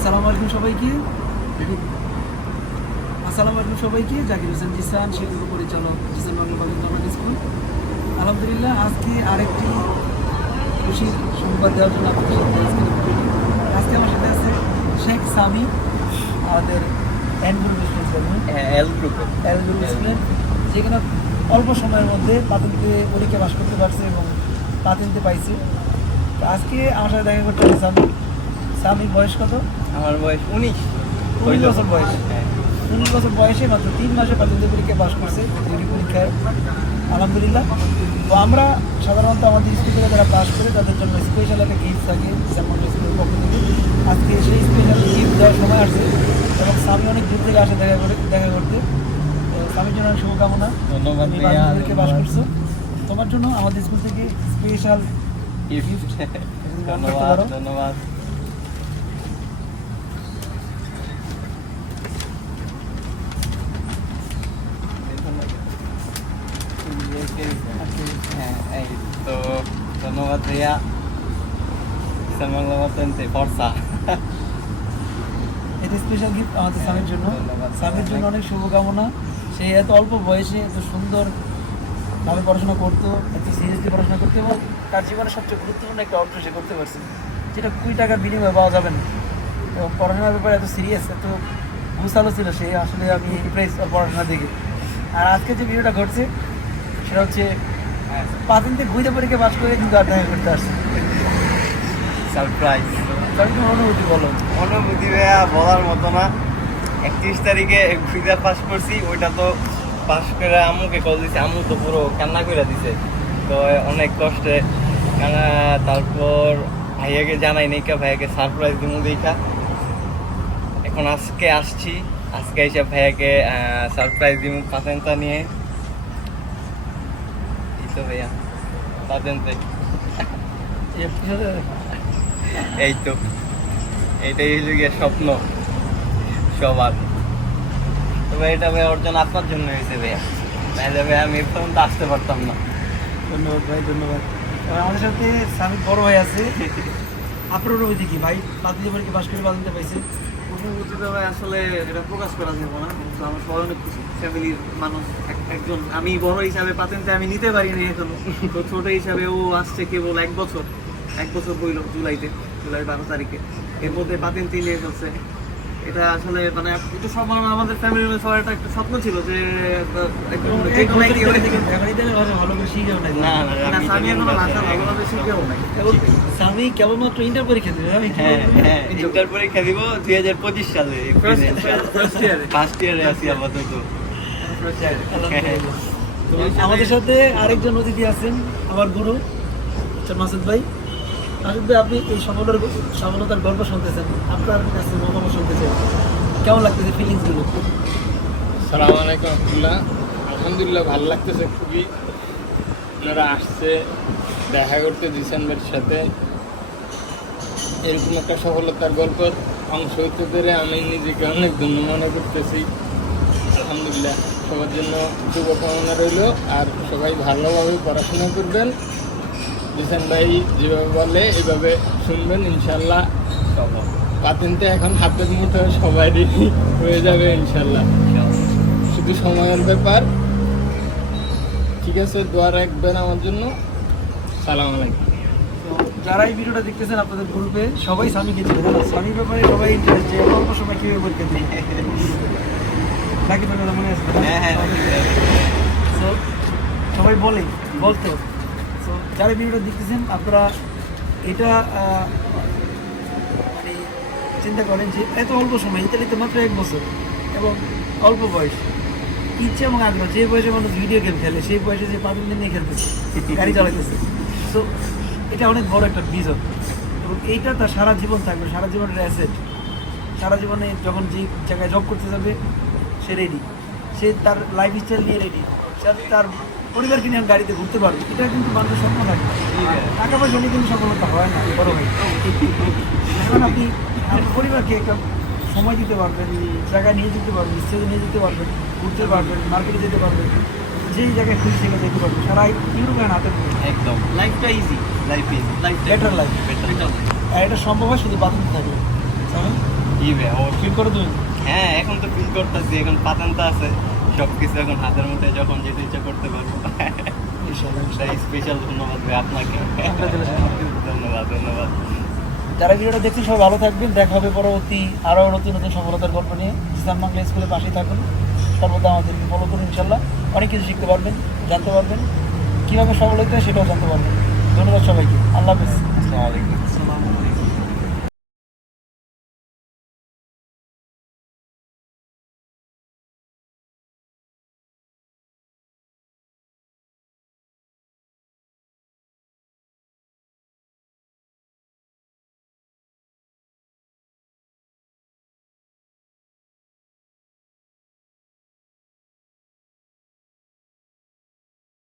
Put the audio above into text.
আসসালামু আলাইকুম সবাইকে। আসসালামু আলাইকুম সবাইকে জাকির হোসেন জিসান শিক্ষক পরিচালক জিসান বাংলা বাংলা স্কুল। আলহামদুলিল্লাহ আজকে আরেকটি খুশির সংবাদ দেওয়ার জন্য আপনাদের সাথে আজকে আজকে আমার সাথে আছে শেখ সামি আমাদের এন গ্রুপ স্টুডেন্ট এল গ্রুপে গ্রুপ স্টুডেন্ট যেখানে অল্প সময়ের মধ্যে প্রাথমিকে পরীক্ষা পাশ করতে পারছে এবং প্রাথমিকে পাইছে। আজকে আমার সাথে দেখা করতে হবে সামি। সামি বয়স কত? আমার বয়স উনিশ। উনিশ বছর বয়স। হ্যাঁ। উনিশ বছর বয়সে মাত্র তিন মাসে প্রাথমিক পরীক্ষা পাশ করছে থিওরি পরীক্ষায়। আলহামদুলিল্লাহ। তো আমরা সাধারণত আমাদের স্কুল থেকে যারা পাশ করে তাদের জন্য স্পেশাল একটা গিফট থাকে যেমন স্কুলের পক্ষ থেকে। আজকে সেই স্পেশাল গিফট দেওয়ার সময় আসছে এবং স্বামী অনেক দূর থেকে আসে দেখা করে দেখা করতে। তো স্বামীর জন্য শুভকামনা। ধন্যবাদ পাশ করছ। তোমার জন্য আমাদের স্কুল থেকে স্পেশাল গিফট ধন্যবাদ ধন্যবাদ। হ্যাঁ তো ধন্যবাদ ভাইয়া। কিষান বাংলা মতনতে ফর্সা এটা স্পেশাল গিফট আমাদের স্বামীর জন্য স্বামীর জন্য অনেক শুভকামনা। সে এত অল্প বয়সে এত সুন্দর ভাবে পড়াশোনা করতো এত সিরিয়াসলি পড়াশোনা করতে এবং তার জীবনে সবচেয়ে গুরুত্বপূর্ণ একটা অংশ সে করতে পারছে। যেটা কুড়ি টাকার বিনিময়ে পাওয়া যাবে না। এবং পড়াশোনার ব্যাপারে এত সিরিয়াস এত গুছালো ছিল সে আসলে আমি ইমপ্রেস পড়াশোনা দেখে আর আজকে যে ভিডিওটা ঘটছে সেটা হচ্ছে থেকে গুইতে পরীক্ষা পাস করে কিন্তু দেখা করতে আসছে সারপ্রাইজ তোমার অনুভূতি বলো? অনুভূতি ভাইয়া বলার মতো না। একত্রিশ তারিখে ফিজার পাস করছি ওইটা তো পাস করে আম্মুকে কল দিছে। আম্মু তো পুরো কান্না করে দিছে। তো অনেক কষ্টে তারপর ভাইয়াকে জানাই নাই কা ভাইয়াকে সারপ্রাইজ দিমু দেখা। এখন আজকে আসছি। আজকে এসে ভাইয়াকে সারপ্রাইজ দিমু পাতেন্তা নিয়ে। তো ভাইয়া পাতেন্তে এই তো এটাই হলো গিয়ে স্বপ্ন সবার। এটা ভাই অর্জন আপনার জন্য হয়েছে ভাইয়া। নাহলে ভাই আমি পর্যন্ত আসতে পারতাম না। ধন্যবাদ ভাই ধন্যবাদ। আমাদের সাথে স্বামী বড় হয়ে আছে। আপনার অনুভূতি কি ভাই? পাতলি পরীক্ষা পাশ করে বাদিনতে পাইছে? অনুভূতি আসলে এটা প্রকাশ করা যাবে না, কিন্তু আমার সবাই অনেক খুশি। ফ্যামিলির মানুষ, এক- একজন, আমি বড় হিসাবে পাতেনতে আমি নিতে পারিনি এখনও। তো ছোট হিসাবে ও আসছে কেবল এক বছর। এক বছর হইল জুলাইতে, জুলাই বারো তারিখে। এর মধ্যে পাতেন তিনি ফেলছে। এটা আসলে মানে একটু সব আমাদের ফ্যামিলির সবার একটা একটা স্বপ্ন ছিল যে স্বামী কেবলমাত্র ইন্টার পরীক্ষা দেবে আমি হ্যাঁ হ্যাঁ ইন্টার পরীক্ষা দিব দুই হাজার পঁচিশ সালে ফার্স্ট ইয়ারে ফার্স্ট ইয়ারে আছি আপাতত। হ্যাঁ। আমাদের সাথে আরেকজন অতিথি আছেন আমার গুরু আচ্ছা, মাসুদ ভাই। ভাই আপনি এই সফলতার সফলতার গল্প শুনতেছেন, আপনার কাছে মতামত শুনতে চাই কেমন লাগতেছে ফিলিংসগুলো? সালাম আলাইকুম আবদুল্লাহ আলহামদুলিল্লাহ ভালো লাগতেছে খুবই। আপনারা আসছে, দেখা করতে ডিসেম্বরের সাথে। এরকম একটা সফলতার গল্প অংশ হইতে পেরে আমি নিজেকে অনেক ধন্য মনে করতেছি। আলহামদুলিল্লাহ, সবার জন্য শুভকামনা রইল। আর সবাই ভালোভাবে পড়াশোনা করবেন। ডিসেন ভাই যেভাবে বলে এভাবে শুনবেন ইনশাল্লাহ। পাতেনতে এখন হাতের মুঠো সবারই হয়ে যাবে ইনশাল্লাহ। শুধু সময়ের ব্যাপার। ঠিক আছে দোয়া রাখবেন আমার জন্য। সালাম আলাইকুম। তো যারা এই ভিডিওটা দেখতেছেন আপনাদের গ্রুপে সবাই স্বামীকে দিবে না স্বামীর ব্যাপারে সবাই ইন্টারেস্ট যে অল্প সময় কীভাবে দিবে নাকি তোর কথা মনে আছে? হ্যাঁ হ্যাঁ সবাই বলে বলতো। সো যারা ভিডিওটা দেখতেছেন, আপনারা এটা মানে চিন্তা করেন যে এত অল্প সময়, ইতালিতে মাত্র এক বছর এবং অল্প বয়স। ইচ্ছে এবং আগ্রহ, যে বয়সে মানুষ ভিডিও গেম খেলে, সেই বয়সে যে পাঁচ দিন নিয়ে খেলতেছে, গাড়ি চালাইতেছে। সো এটা অনেক বড় একটা বিজন এবং এইটা তার সারা জীবন থাকবে, সারা জীবনের অ্যাসেট সারা জীবনে যখন যে জায়গায় জব করতে যাবে, সে রেডি সে তার লাইফ স্টাইল নিয়ে রেডি সে তার পরিবারকে নিয়ে গাড়িতে ঘুরতে পারবে এটা কিন্তু মানুষের স্বপ্ন থাকে। টাকা পয়সা নিয়ে কিন্তু সফলতা হয় না বড় ভাই এখন আপনি আপনার পরিবারকে একটা সময় দিতে পারবেন জায়গায় নিয়ে যেতে পারবেন স্টেজে নিয়ে যেতে পারবেন ঘুরতে পারবেন মার্কেটে যেতে পারবেন যেই জায়গায় খুশি সেখানে যেতে পারবেন। সারা ইউরোপে হাতে একদম। লাইফটা ইজি লাইফ ইজ লাইফটা বেটার লাইফ আর এটা সম্ভব হয় শুধু বাথরুম থাকলে। জি ভাই ফিল অবশ্যই করে তুমি? হ্যাঁ এখন তো ফিল করতেছি এখন পাতান তো আছে সবকিছু এখন হাতের মধ্যে যখন যেতে ইচ্ছা করতে পারব। ইনশাআল্লাহ, তাই। স্পেশাল ধন্যবাদ ভাই আপনাকে। ধন্যবাদ ধন্যবাদ। যারা ভিডিওটা দেখছেন সবাই ভালো থাকবেন। দেখা হবে পরবর্তী আরও নতুন নতুন সফলতার গল্প নিয়ে। ইসলাম বাংলা স্কুলের পাশেই থাকুন। সর্বদা আমাদেরকে ফলো করুন ইনশাল্লাহ অনেক কিছু শিখতে পারবেন জানতে পারবেন। কীভাবে সফল হতে হয় সেটাও জানতে পারবেন। ধন্যবাদ সবাইকে। আল্লাহ হাফিজ। আসসালামু আলাইকুম।